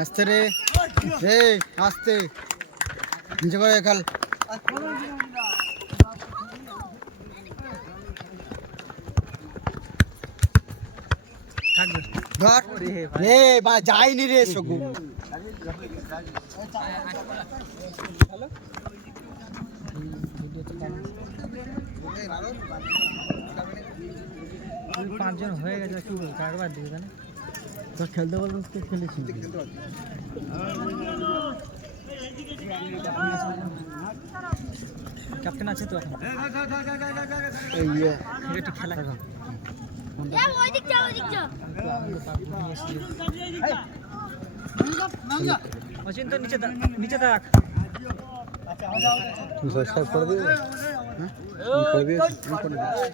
আস্তে রে রে আস্তে নিচে করে খাল ধর রে বা যাইনি রে সগু পাঁচজন হয়ে গেছে কি বলবো কারবার দিকে জানে তো খেলতে বলতে তো খেলেছি ক্যাপ্টেন আছে তো এখন এই একটু খেলা অচিন্ত নিচে থাক তুই সাবস্ক্রাইব করে দিবি হ্যাঁ করে দিয়েছি করে দিয়েছি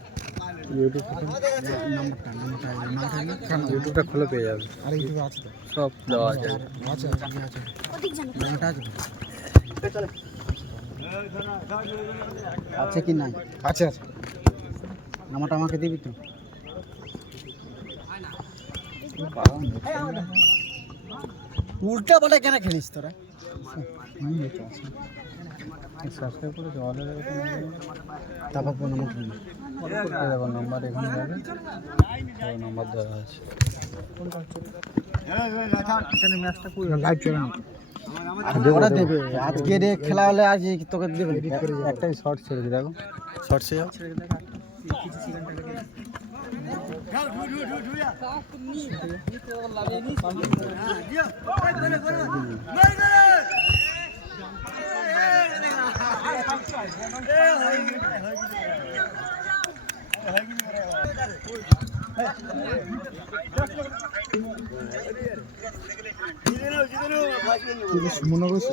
নাম্বারটা ইউটিউবটা খুলে পেয়ে যাবে আর ইউটিউবে আছে তো সব দেওয়া আছে আছে নাম্বারটা আছে আছে কি নাই আছে আছে নাম্বারটা আমাকে দিবি তো উল্টা পাল্টা কেন খেলিস তোরা সাবস্ক্রাইব করে জলে তারপর ফোন নাম্বার নাম্বার এখানে যাবে নাম্বার দেওয়া আছে লাইভ চলে ওরা দেবে আজকে রে খেলা হলে আজ তোকে দেবে একটাই শর্ট ছেড়ে দিই দেখো শর্ট ছেড়ে মনে করছি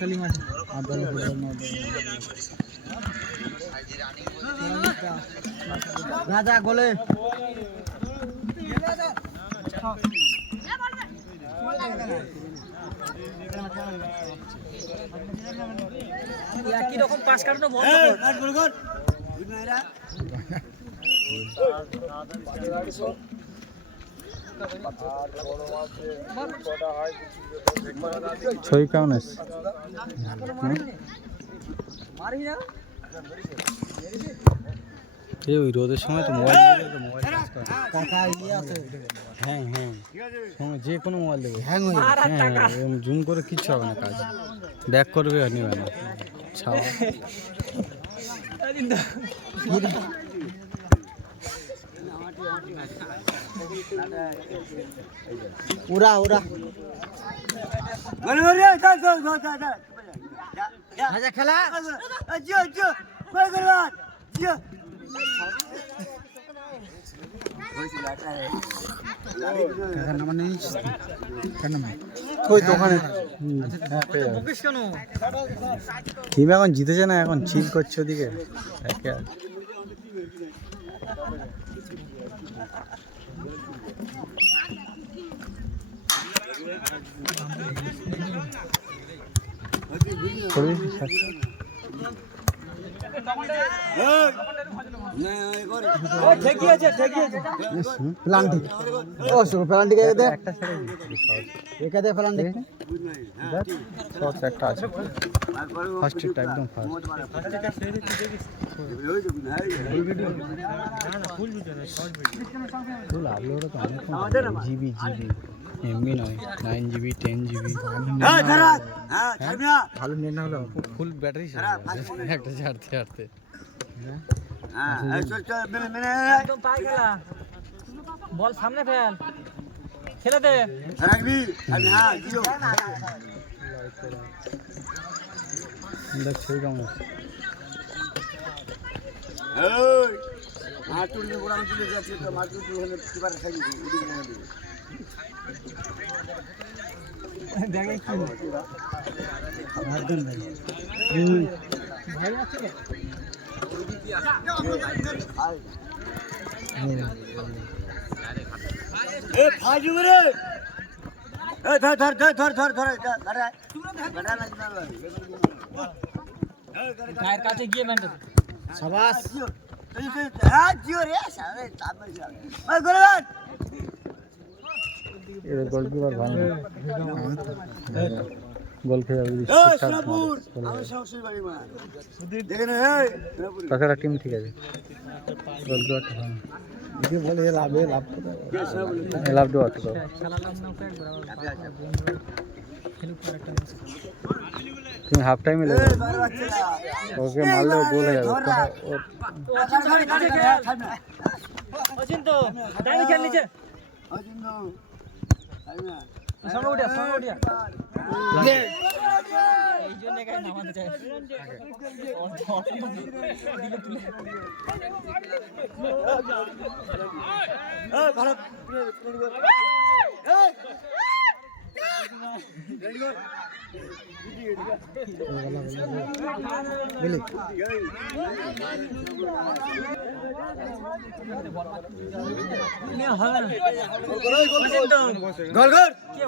কালী মাঠ রাজা গোলে একই রকম পাস কাটানো বন্ধ কর ছবি কেমন আছে ওই রোদের সময় তো মোবাইল হ্যাঁ হ্যাঁ যে কোনো মোবাইল দেবে হ্যাং হয়ে জুম করে কিচ্ছু হবে না কাজ ব্যাক করবে আর নিবে না ছাওয়া উড়া উড়া খেলা টিম এখন জিতেছে না এখন চিল করছে ওদিকে জিবি এমবি নয় 9 জিবি 10 জিবি ভালো নেট না হলে ফুল ব্যাটারি একটা ছাড়তে ছাড়তে বল সামনে ফেল খেলে দে দেখ ছবি কেমন দেখে কি ভাই আছে রে গায়ের কাছে গিয়ে মেনটেন সাবাস এটা গোলকিপার ভালো গোল খেয়ে তাছাড়া টিম ঠিক আছে গোলকিপারটা ভালো বলে লাভ লাভ দেওয়া তো তুমি হাফ টাইমে ওকে মারলেও গোল হয়ে যাবে অচিন্ত ডাইনি খেল নিচে সঙ্গে উঠিয়া এই জন্য গায়ে নামাতে চাই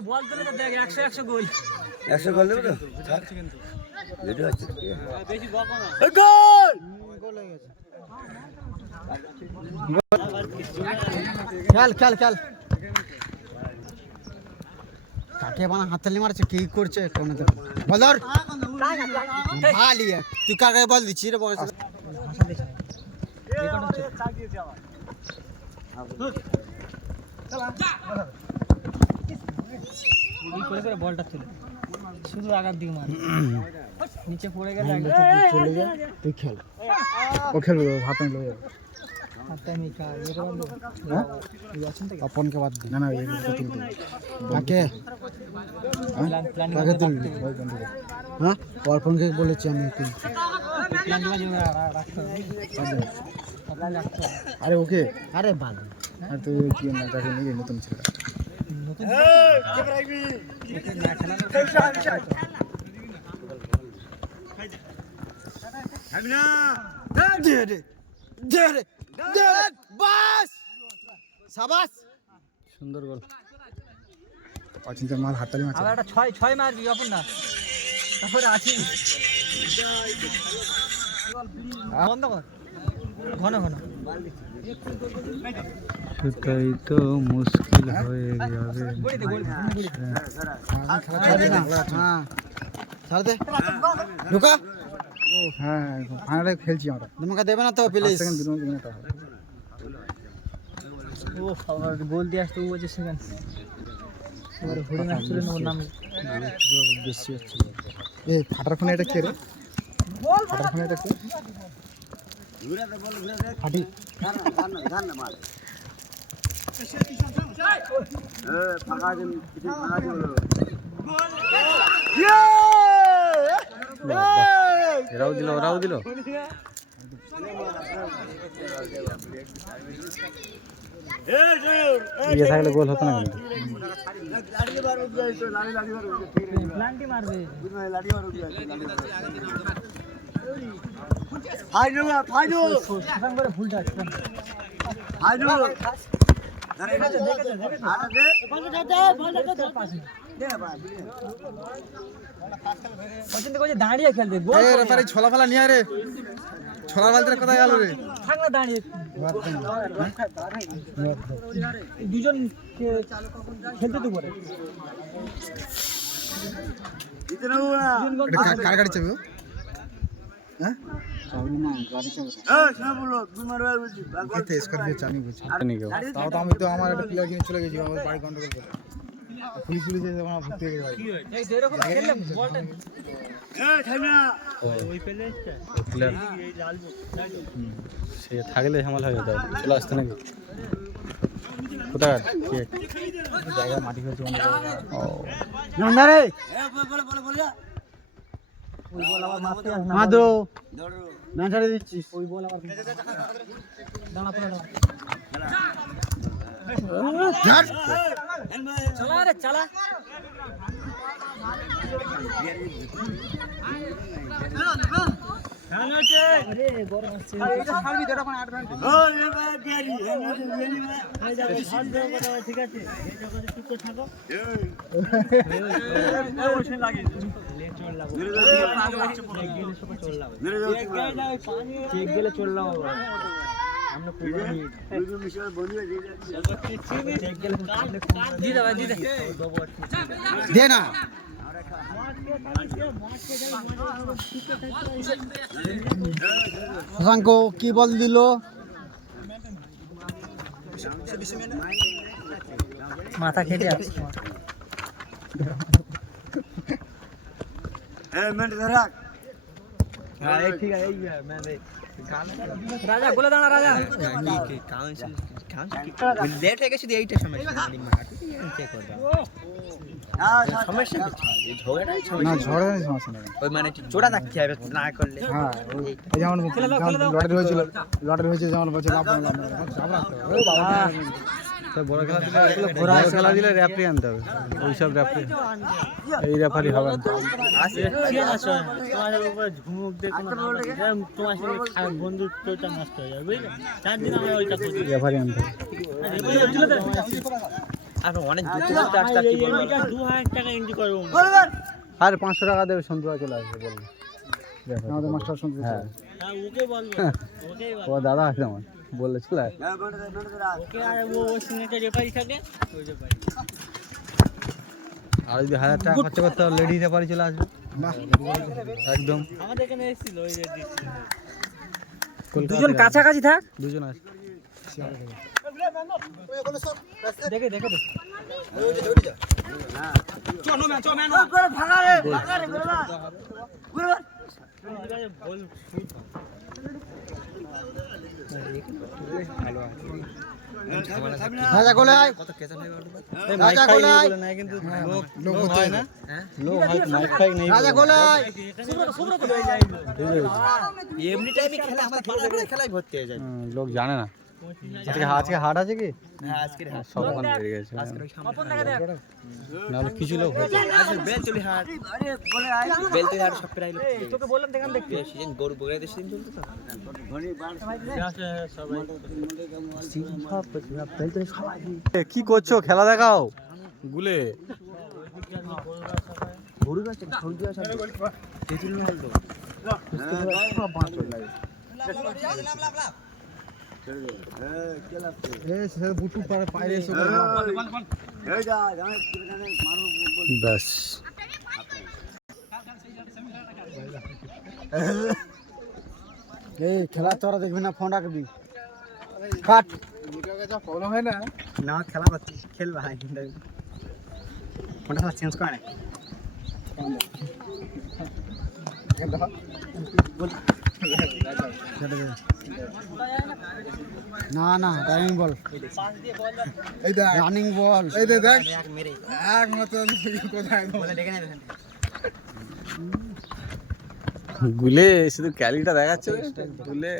বল তুলে দেখ 100 গোল 100 গোল দেবে তো খেল কাকে বানা হাততালি মারছে কি করছে কোনে তো বলর ভালি তুই কাকে বল দিছিস রে বল করে বলটা তুলে শুধু আগার দিকে মার নিচে পড়ে গেলে চলে যা তুই খেল ও খেলবে হাতে লয়ে যাবে হাতে আমি কা ये तो ये আছেন তো अपन के बाद ना ये तो तुम কাকে কাকে তুই হ্যাঁ অর্পণ কে বলেছি আমি তুই প্ল্যান দিবা রাখতে আরে ওকে আরে বাল আর তুই কি না কাকে নিয়ে নতুন ছিল নতুন কে রাখবি না খেলা হামনা দে বাস সাবাস সুন্দর গোল অচিন্তার মাল হাততালি মারছে আবার একটা 6 মারবি অপন না তারপরে আছি বন্ধ কর ঘন সেটাই তো মুশকিল হয়ে যাবে হ্যাঁ ছাড় দে ঢুকা ও হ্যাঁ ফাইনালে খেলছি আমরা তোমাকে দেবে না তো প্লিজ সেকেন্ড দিন না তো ও আবার গোল দিয়ে আসতে ও যে সেকেন্ড আর হরিণ আসলে ওর নাম বেশি হচ্ছে এই ফাটার ফোনে এটা কে রে ফাটার ফোনে এটা কে ফাটি ধান না মার ফাঁকা দিন ওরাও দিল ইয়ে থাকলে গোল হতো না কিন্তু প্লান্টি মারবে করে ভুলটা দাঁড়িয়ে খেলবে ছলা ফালা নিয়ে রে ছলা বালতির কোথায় গেল রে থাক না দাঁড়িয়ে দুজন খেলতে তো পারে কার গাড়ি চাবি হ্যাঁ তাও তো আমি তো আমার একটা প্লেয়ার কিনে চলে গেছি আমার বাড়ি গন্ডগোল করে পুলিশ আমার ভর্তি হয়ে গেছে সে থাকলে ঝামেলা হয়ে যেত চলে আসতে নাকি কোথায় জায়গা মাটি ফেলছে ওই বল আবার মারতে আস না মাদো না ছাড়ে দিচ্ছিস ওই বল আবার দাঁড়া পড়ে দাঁড়া চলা রে চালা আরে গরম আসছে এটা ছাড়বি যেটা কোন অ্যাডভান্টেজ ঠিক আছে এই জায়গাতে চুপ করে থাকো চেক গেলে চললাম আমরা দে না শশাঙ্ক কি বল দিল মাথা খেটে আছে ঠিক আছে রাজা বলে দাঁড়া রাজা লেট হয়ে গেছে এইটা সমস্যা সমস্যা না ঝড়ে সমস্যা নেই ওই মানে জোড়া থাকতে হবে না করলে হ্যাঁ এই যেমন লটারি হয়েছে যেমন বলছে লাভ বড় খেলা দিলে ঘোড়া খেলা দিলে রেফারি আনতে হবে ওইসব রেফারি এই রেফারি হবে না তোমার উপরে ঝুমুক দেখো তোমার সাথে বন্ধুত্বটা নষ্ট হয়ে যাবে বুঝলে 4 দিন আমরা ওইটা করি রেফারি আনতে হবে আর অনেক দূর থেকে আসতে কি বলবো 2000 টাকা এন্ট্রি করব আর 500 টাকা দেবে সন্ধ্যা চলে আসবে বলবে আমাদের মাস্টার সন্ধ্যা হ্যাঁ ওকে বলবো ওকেই বলবো ও দাদা আছে আমার বললে চলে আসবে ওকে আর ও সিনেটে রেফারি থাকে ওই রেফারি আর যদি 1000 টাকা খরচ করতে হবে লেডি রেফারি চলে আসবে একদম আমাদের এখানে এসেছিল ওই যে কলকাতা দুজন কাছাকাছি থাক দুজন আছে দেখে দেখে রাজা গোলে আয় রাজা গোলে আয় না কিন্তু লোক হয় না লোক মাইক ফাইক নেই রাজা গোলে আয় এমনি টাইমে খেলা আমাদের পাড়ার খেলাই ভর্তি হয়ে যায় লোক জানে না আজকে হাট আছে কি হ্যাঁ আজকে সব ওখানে বেরিয়ে গেছে নাহলে কিছু লোক হয়েছে বেলতলি হাট বেলতলি হাট সব প্রায় লোক তোকে বললাম দেখান দেখতে সিজন গরু বগড়াতে সিজন চলতো তো কি করছো খেলা দেখাও গুলে গরু গাছ সর্দি আছে তেতুল না হলো বুটু পায়রে এসে ব্যাস এই খেলা তোরা দেখবি না ফোন রাখবি কাট প্রবলেম হয় না না খেলা করতে খেলবা ফোনটা চেঞ্জ করে না না টাইমিং বল এই দেখ রানিং বল এই দেখ মেরে এক মতন কোথায় বলে দেখে নেবেন গুলে শুধু ক্যালিটা দেখাচ্ছে গুলে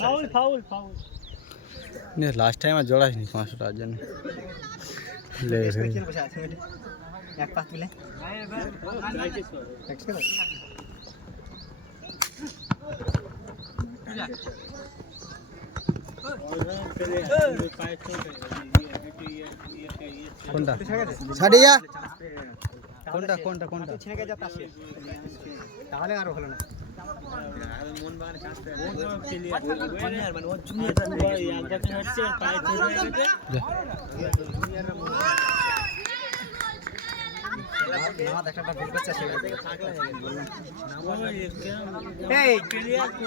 foul foul foul last time আর জড়াইনি 500 টাকার জন্য লেগেছে এক পা তুলে কোনটা ছাড়িয়া কোনটা কোনটা কোনটা ছেড়ে গেছে পাশে তাহলে আরো ভালো না মন বাগানে চান্স পেয়ে মানে ও জুনিয়র হচ্ছে পায়ে চলে গেছে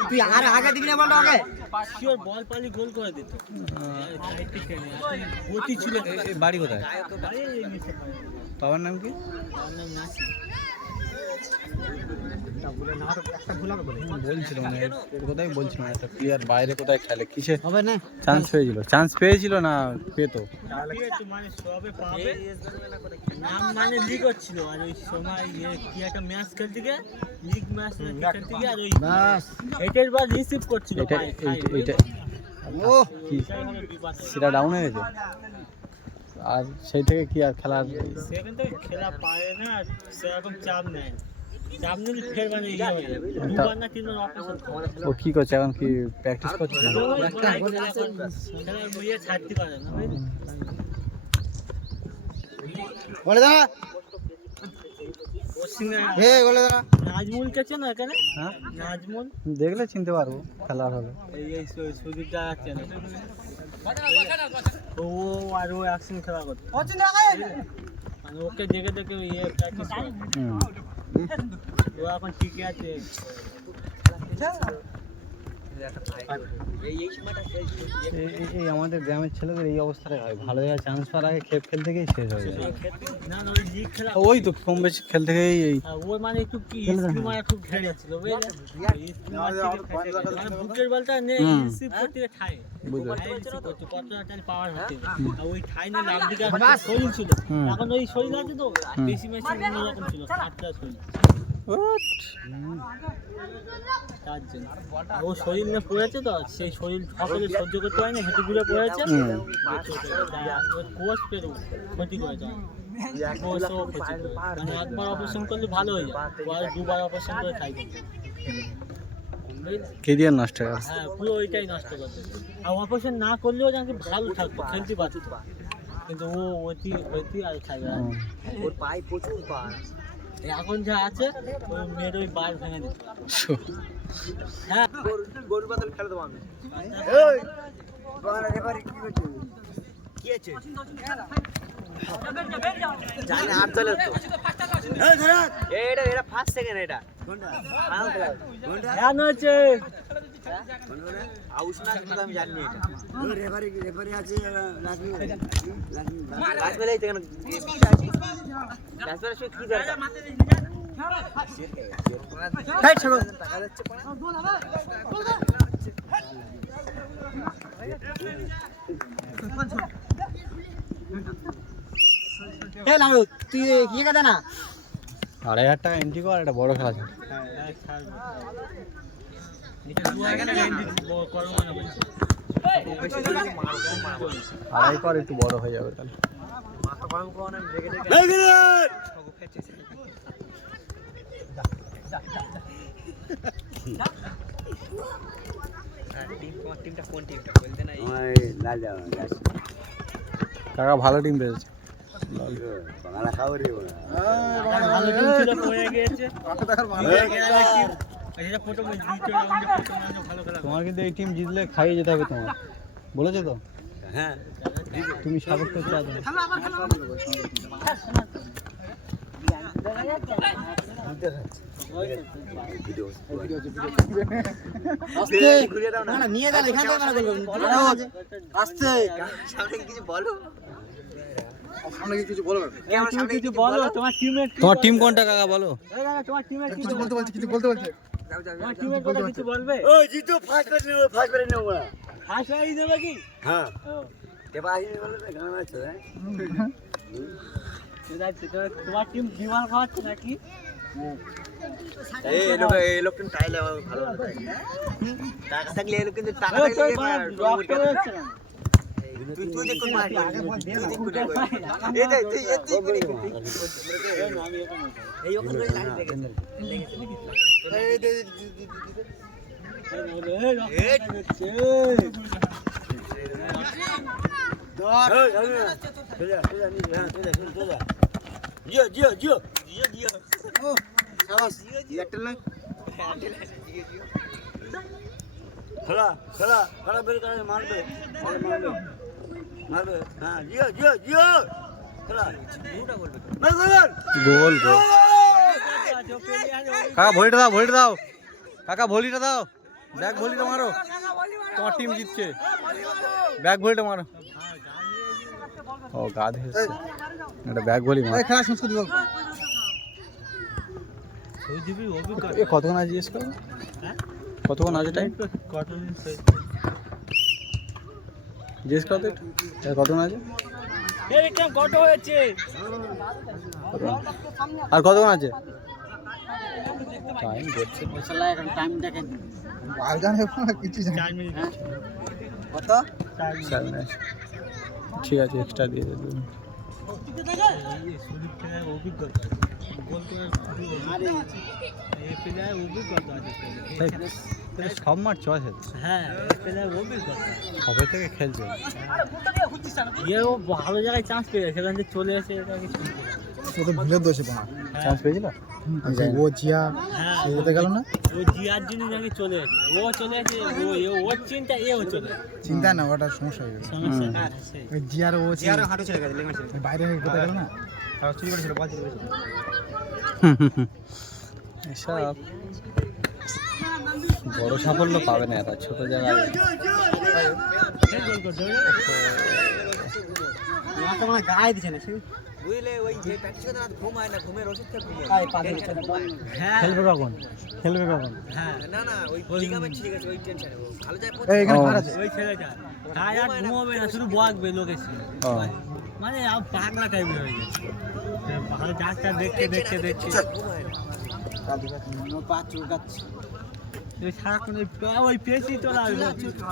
তুই আর আগে দিবি না বলটা আগে শিওর বল পালি গোল করে দিত গতি ছিল বাড়ি কোথায় বাবার নাম কি বলছিল মানে কোথায় বলছিল না একটা প্লেয়ার বাইরে কোথায় খেলে কিসে হবে না চান্স পেয়েছিল না পেতো মানে সবে পাবে নাম মানে লিগ হচ্ছিল আর ওই সময় কি একটা ম্যাচ খেলতে গিয়ে লিগ ম্যাচ খেলতে গিয়ে আর ওই বাস এটার বার রিসিভ করছিল এটা এইটা ও কি সেটা ডাউন হয়ে গেছে আর সেই থেকে কি আর খেলার সেখান থেকে খেলা পারে না সেরকম চাপ নেয় চাপ নিলে ফের মানে ইয়ে হয়ে যাবে দুবার না তিনবার অপারেশন ও কি করছে এখন কি প্র্যাকটিস করছে খেলার ইয়ে ছাড়তে পারে না বুঝলি? বলে দাঁড়া হে বলে দাঁড়া নাজমুল কে চেনো এখানে হ্যাঁ নাজমুল দেখলে চিনতে পারবো খেলার হলে এই সুদীপটা চেনে ও আর ও একসঙ্গে খেলা করতো মানে ওকে দেখে দেখে ইয়ে প্র্যাকটিস করে ও এখন ঠিকই আছে এই আমাদের গ্রামের ছেলেদের এই অবস্থাটাই হয় ভালো জায়গায় চান্স পাওয়ার আগে খেলতে গিয়েই শেষ হয়ে যায় না না ওই লিগ খেলা ওই তো কম বেশি খেলতে গিয়েই এই ওর মানে একটু কি স্কিমার একটু ঘেরে যাচ্ছিল বুঝলে মানে বুকের বলটা নেই রিসিভ করতে গিয়ে ঠাই কতটা পাওয়ার হচ্ছে আর ওই ঠাই না লাভ দিকে শরীর ছিল এখন ওই শরীর আছে তো বেশি ম্যাচ অন্যরকম ছিল 7টা শরীর তার জন্য ও শরীর নিয়ে পড়েছে তো সেই শরীর সকলে সহ্য করতে হয় না হেঁটে ঘুরে পড়েছে কোচ পেরো ক্ষতি করেছে মানে একবার অপারেশন করলে ভালো হয়ে যায় আর দুবার অপারেশন করে খাই কেরিয়ার নষ্ট হয়ে গেছে হ্যাঁ পুরো ওইটাই নষ্ট করতে আর অপারেশন না করলেও নাকি ভালো থাকতো খেলতে পারতো কিন্তু ও অতি আর খাইবে ওর পায়ে প্রচুর পা এখন যা আছে ওই মেয়ের ওই বার ভেঙে দিত হ্যাঁ গরুর বাদল খেলে দেবো আমি কি আছে জানি আর চলে তো এটা ফার্স্ট সেকেন্ড এটা কোনটা আছে আউসনা কিন্তু আমি জানি এটা রেফারি আছে লাজমি লাজ বেলাই থেকে লাজ বেলাই সে কি দরকার হাই ছাড়ো টাকা যাচ্ছে এ লাউ তুই কি কথা না 2,500 টাকা এন্ট্রি কর একটা বড় খেলা আছে আড়াই কর একটু বড় হয়ে যাবে তাহলে কাকা ভালো টিম পেয়েছে তোমার কিন্তু এই টিম জিতলে খাইয়ে যেতে হবে তোমার বলেছো তো হ্যাঁ তুমি সাপোর্ট করতে আছো তোমার টিম কোনটা কাকা বলো কিছু বলতে বলছে কিছু বলতে বলছে কিছু বলবে ও জিতো ফার্স্ট করে নেব ফার্স্ট করে নেব ফার্স্ট করে দেবে কি হ্যাঁ এবার আসলে বলবে গান আছে তোমার টিম বিমান খাওয়াচ্ছে নাকি এই লোক কিন্তু টাইলে ভালো টাকা থাকলে এই লোক কিন্তু টাকা থাকলে তুই তুই দেখ কোন মারি তুই দেখ কোন এই দে তুই এই ওখানে লাইন দেখেছে এই দে খেলা খেলা খেলা বের করে মারবে মারবে হ্যাঁ জিও জিও জিও খেলা গোল গোল কাকা ভলিটা দাও কাকা ভলিটা দাও ব্যাক ভলিটা মারো তোমার টিম জিতছে ব্যাক ভলিটা মারো ও গা ধেসছে এটা ব্যাক ভলি মারো খেলা সংস্কৃতি বল সৌদিবি অভিজ্ঞতা এ কতক্ষণ আছে জিজ্ঞেস করো হ্যাঁ কতক্ষণ আছে টাইম কতদিন জিজ্ঞেস করো তো একটু। এ কতক্ষণ আছে কত হয়েছে কতক্ষণ? আর কতক্ষণ আছে টাইম দেখছে টাইম দেখেন কিছু 4 মিনিট কত 4 মিনিট ঠিক আছে এক্সট্রা দিয়ে দেবো সুদীপ প্লেয়ার অভিজ্ঞতা আছে গোল করে এই প্লেয়ার অভিজ্ঞতা আছে তাই সব মাঠ চয়েস হ্যাঁ এই প্লেয়ার অভিজ্ঞতা সবাই থেকে খেলছে ও ভালো জায়গায় চান্স পেয়ে গেছে সেখান থেকে চলে এসে এটাকে ও তো ভুলের দোষে বানা চান্স পেয়েছিল ও জিয়া হ্যাঁ সে হতে গেল না ও জিয়ার জন্য নাকি চলে এসে ও চলে এসে ওর চিন্তা এও চলে এসেছে। চিন্তা না ওটা সমস্যা হয়ে গেছে সমস্যা হ্যাঁ সেই ওই জিয়ার ও জিয়ারও হাঁটু ছেড়ে গেছে লেঙ্গা ছেড়ে বাইরে হয়ে কোথায় গেল না চুরি করেছিল বল চুরি করেছিল এসব বড় সাফল্য পাবে না এরা ছোট জায়গায় কে গোল করছে আমার তো মনে হয় গায়ে দিছে না সে বুঝলে ওই যে প্র্যাকটিস করতে রাত ঘুম হয় না ঘুমের ওষুধ খেয়ে ঘুমিয়ে গায়ে পাশে হ্যাঁ খেলবে কখন খেলবে কখন হ্যাঁ না না ওই লিগামেন্ট ঠিক আছে ওই টেনশনে ও ভালো যায় এই এখানে ও। ঘর আছে ওই ছেলেটা গায়ে আর ঘুমাবে না শুধু বকবে লোকের সঙ্গে ও মানে পাগলা টাইপের হয়ে গেছে ভালো ডাক্তার দেখতে দেখতে দেখতে ঘুম হয় না পা চুলকাচ্ছে ওই সারাক্ষণ ওই পেশি তোলা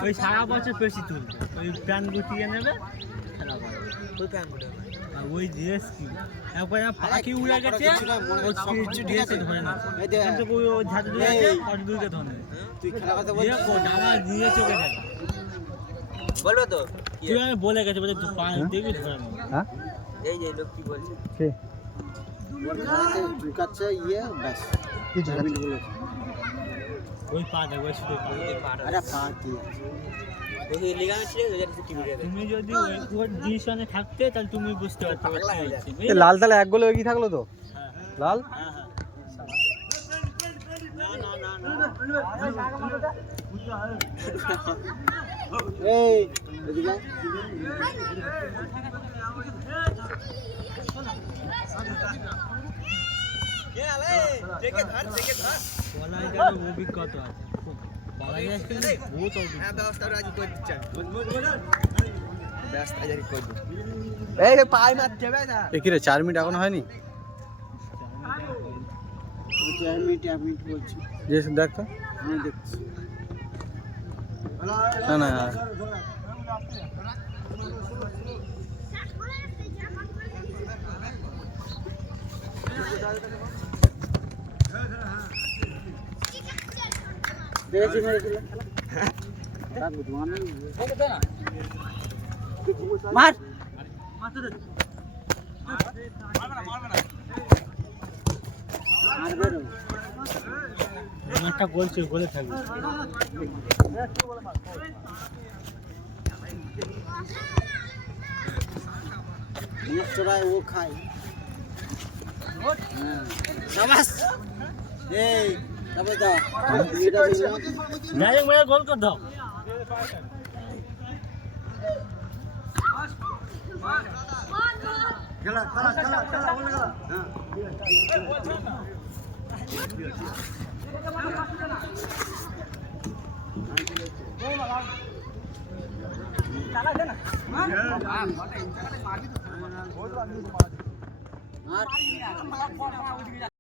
ওই সারা বছর পেশি তুলবে ওই প্যান গুটিয়ে নেবে খেলা করে ওই প্যান গুলো আর ওই ড্রেস কি একবার পাখি উড়ে গেছে ওই ড্রেসে ধরে না কিন্তু ওই ঝাঁটু দিয়ে আছে ফটো দুইকে ধরে তুই খেলা কথা দিয়ে আমার দিয়ে চোখে যায় বলবো তো তুই আমি বলে গেছে বলে তুই পা দেখবি ধরে না হ্যাঁ এই যে লোক কি বলছে কে চুলকাচ্ছে ইয়ে ব্যাস কিছু ওই পা দেখ ওই শুধু পা আরে পা কি ওই লিগামেন্ট ঠিক আছে ওটা টিভি রে তুমি যদি ওই ওর ডিসিশনে থাকতে তাহলে তুমি বুঝতে পারতে ওর কি হচ্ছে এ লাল তালে এক গোলে এগিয়ে থাকলো তো লাল হ্যাঁ হ্যাঁ এই এদিকে কে আলে দেখে ধর বলাই যাবে অভিজ্ঞতা আছে বলাই যাচ্ছে কিন্তু বহুত অভিজ্ঞতা হ্যাঁ ব্যবস্থা আজ করে দিচ্ছি ব্যবস্থা আজ করে দিচ্ছি এই পায়ে মারতে হবে না এ কি রে 4 মিনিট এখনো হয়নি 1 মিনিট বলছি যে দেখ তো আমি দেখছি না না মেরেছি মেরেছিল মার একটা গোল ছিল গোলে থাকবে চড়ায় ও খায় নামাজ এই তারপর দাও এটা দিলাম ডাইরেক্ট মেরে গোল করে দাও আর